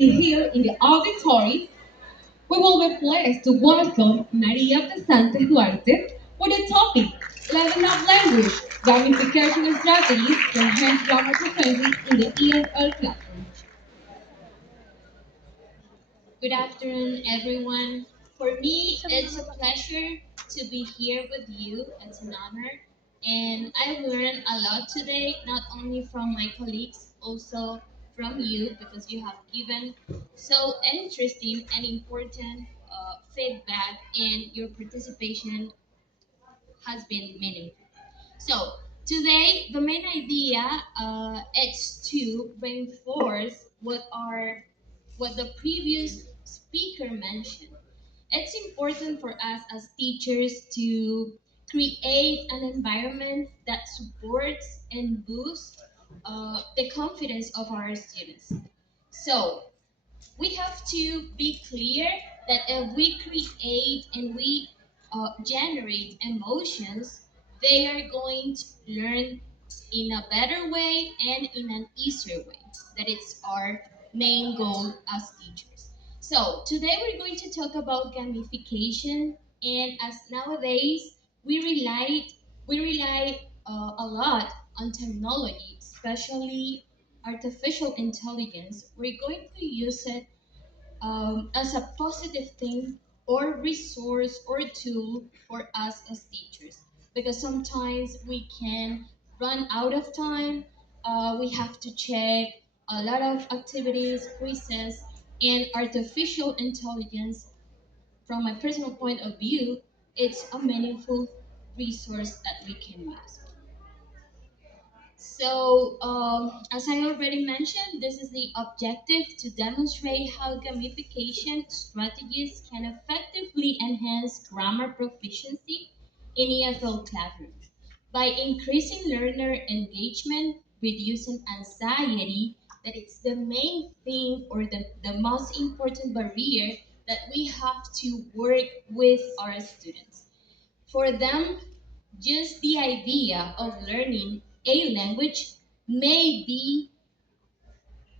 Here in the auditory, we will be pleased to welcome María Pesantes Duarte with the topic Level Up Language, Gamification Strategies to Enhance Grammar Proficiency in the ESL Classroom. Good afternoon, everyone. For me, it's a pleasure to be here with you. It's an honor. And I've learned a lot today, not only from my colleagues, also from you, because you have given so interesting and important feedback, and your participation has been meaningful. So today, the main idea is to reinforce what the previous speaker mentioned. It's important for us as teachers to create an environment that supports and boosts the confidence of our students. So we have to be clear that if we create and we generate emotions, they are going to learn in a better way and in an easier way. That it's our main goal as teachers. So today we're going to talk about gamification, and as nowadays we rely a lot on technology, especially artificial intelligence. We're going to use it as a positive thing or resource or tool for us as teachers, because sometimes we can run out of time. We have to check a lot of activities, quizzes, and artificial intelligence, from my personal point of view, it's a meaningful resource that we can use. So, as I already mentioned, this is the objective to demonstrate how gamification strategies can effectively enhance grammar proficiency in EFL classrooms by increasing learner engagement, reducing anxiety, that it's the main thing or the most important barrier that we have to work with our students. For them, just the idea of learning a language may be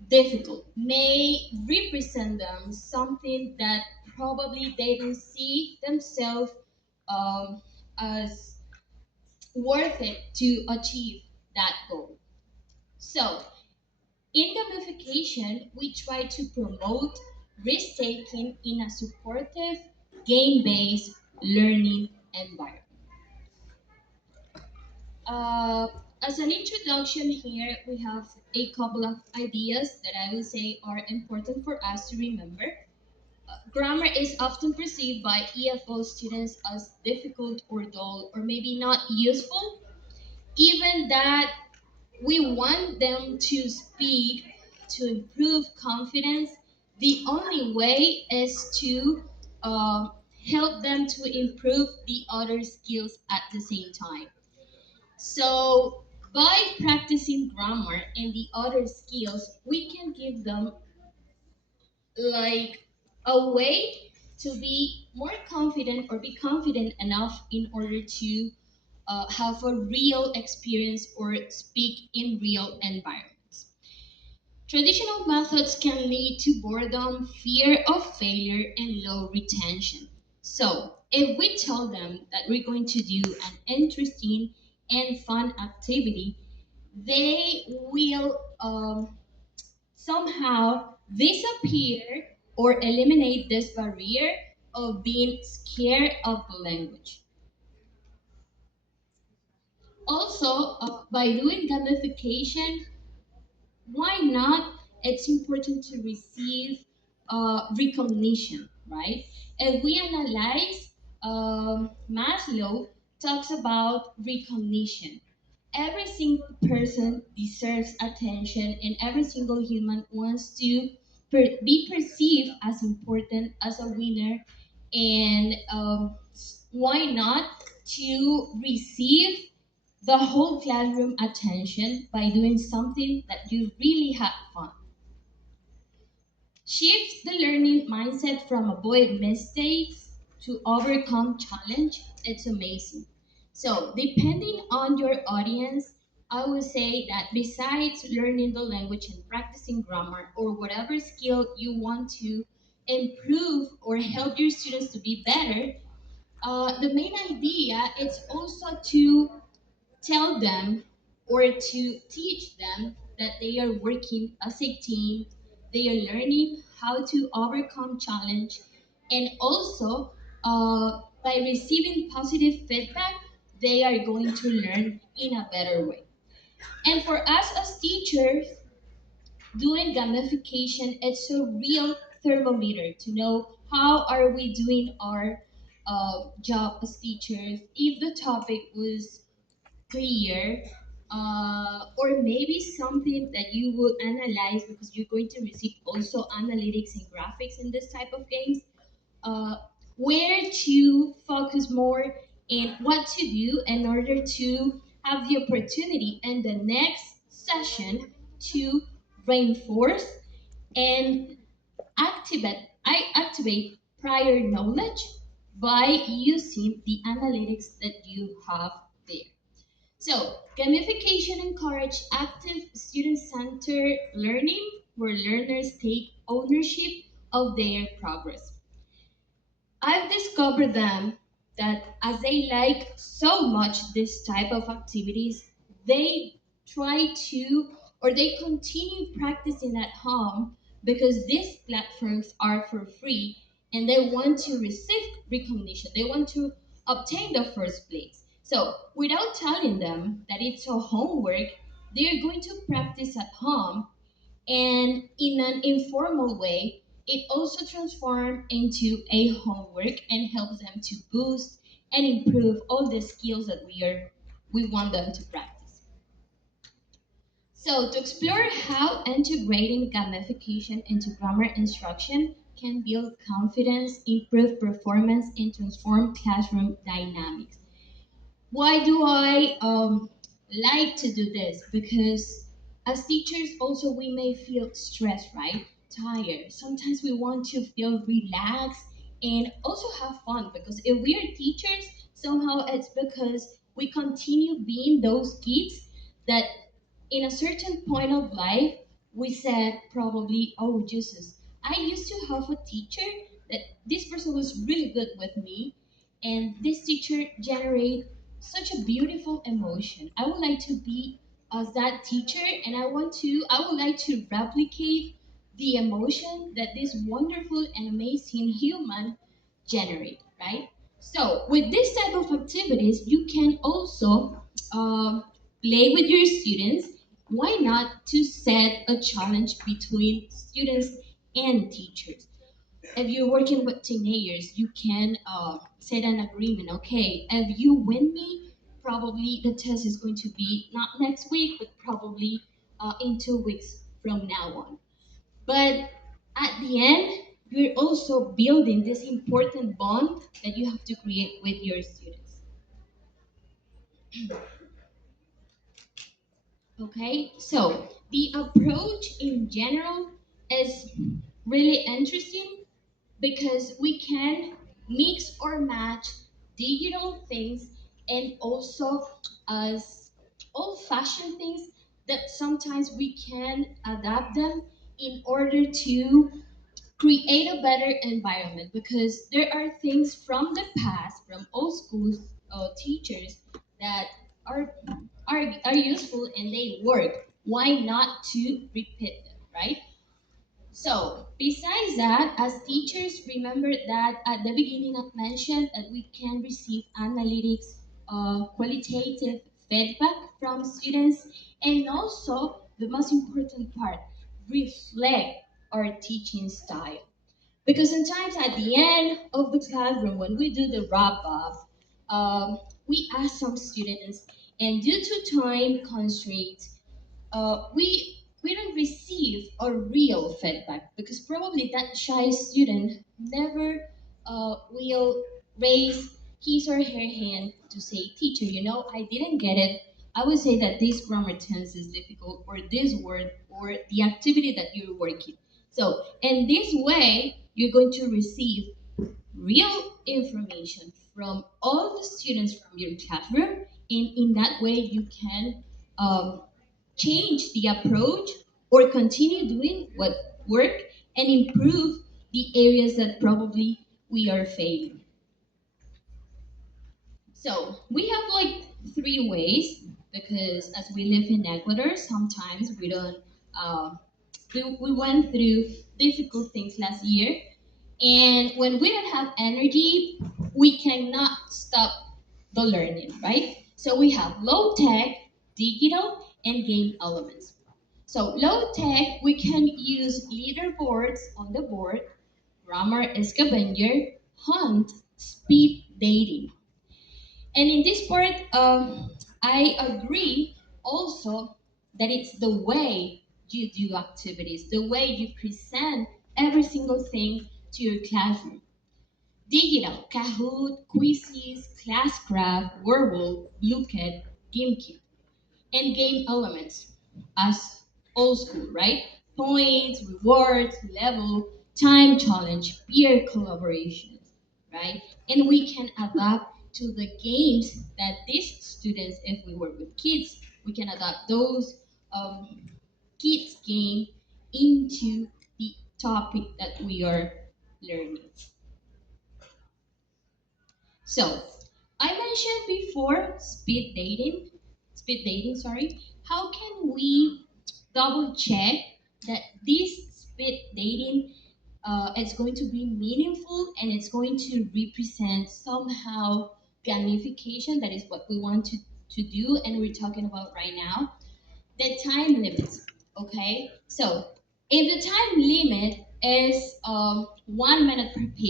difficult, may represent them something that probably they don't see themselves um, as worth it to achieve that goal. So, in gamification, we try to promote risk taking in a supportive, game based learning environment. Uh, as an introduction here, we have a couple of ideas that I would say are important for us to remember. Grammar is often perceived by EFO students as difficult or dull or maybe not useful, even that we want them to speak to improve confidence. The only way is to uh, help them to improve the other skills at the same time. So, by practicing grammar and the other skills, we can give them like a way to be more confident or be confident enough in order to have a real experience or speak in real environments. Traditional methods can lead to boredom, fear of failure, and low retention. So, if we tell them that we're going to do an interesting and fun activity, they will somehow disappear or eliminate this barrier of being scared of the language. Also, by doing gamification, why not? It's important to receive recognition, right? If we analyze, Maslow talks about recognition. Every single person deserves attention, and every single human wants to be perceived as important, as a winner, and why not to receive the whole classroom attention by doing something that you really had fun. Shift the learning mindset from avoid mistakes to overcome challenge. It's amazing. So, depending on your audience, I would say that besides learning the language and practicing grammar or whatever skill you want to improve or help your students to be better, the main idea is also to tell them or to teach them that they are working as a team, they are learning how to overcome challenge, and also by receiving positive feedback, they are going to learn in a better way. And for us as teachers, doing gamification, it's a real thermometer to know how are we doing our job as teachers. If the topic was clear, or maybe something that you will analyze because you're going to receive also analytics and graphics in this type of games, uh, where to focus more and what to do in order to have the opportunity in the next session to reinforce and activate prior knowledge by using the analytics that you have there. So, gamification encourages active student-centered learning where learners take ownership of their progress. I've discovered them that as they like so much this type of activities, they try to or they continue practicing at home because these platforms are for free and they want to receive recognition. They want to obtain the first place. So without telling them that it's a homework, they're going to practice at home and in an informal way, it also transforms into a homework and helps them to boost and improve all the skills that we want them to practice. So to explore how integrating gamification into grammar instruction can build confidence, improve performance, and transform classroom dynamics. Why do I like to do this? Because as teachers, also we may feel stressed, right? Tired. Sometimes we want to feel relaxed and also have fun because if we are teachers, somehow it's because we continue being those kids that in a certain point of life we said probably, oh Jesus, I used to have a teacher that this person was really good with me and this teacher generate such a beautiful emotion. I would like to be as that teacher and I would like to replicate the emotion that this wonderful and amazing human generate, right? So with this type of activities, you can also play with your students. Why not to set a challenge between students and teachers? If you're working with teenagers, you can set an agreement. Okay, if you win me, probably the test is going to be not next week, but probably in 2 weeks from now on. But at the end, you're also building this important bond that you have to create with your students. Okay, so the approach in general is really interesting because we can mix or match digital things and also as old-fashioned things that sometimes we can adapt them in order to create a better environment because there are things from the past from old school teachers that are, are useful and they work. Why not to repeat them, right? So, besides that, as teachers, remember that at the beginning I mentioned that we can receive analytics, qualitative feedback from students, and also the most important part, reflect our teaching style. Because sometimes at the end of the classroom, when we do the wrap up, we ask some students, and due to time constraints, we don't receive a real feedback because probably that shy student never will raise his or her hand to say, teacher, I didn't get it. I would say that this grammar tense is difficult, or this word, or the activity that you're working. So, in this way, you're going to receive real information from all the students from your classroom, and in that way, you can um, change the approach or continue doing what work and improve the areas that probably we are failing. So we have like three ways because as we live in Ecuador, sometimes we don't. Uh, we went through difficult things last year, and when we don't have energy, we cannot stop the learning, right? So we have low tech, digital, and game elements. So low tech, we can use leaderboards on the board, grammar scavenger, hunt, speed dating. And in this part, I agree also that it's the way you do activities, the way you present every single thing to your classroom. Digital, Kahoot, quizzes, Classcraft, Wordle, Lookit, GameCube, and game elements as old school, right? Points, rewards, level, time challenge, peer collaborations, right? And we can adapt to the games that these students, if we work with kids, we can adapt those kids game into the topic that we are learning. So, I mentioned before speed dating, sorry. How can we double check that this speed dating is going to be meaningful and it's going to represent somehow gamification? That is what we want to do, and we're talking about right now. The time limits, okay? So, if the time limit is 1 minute per page,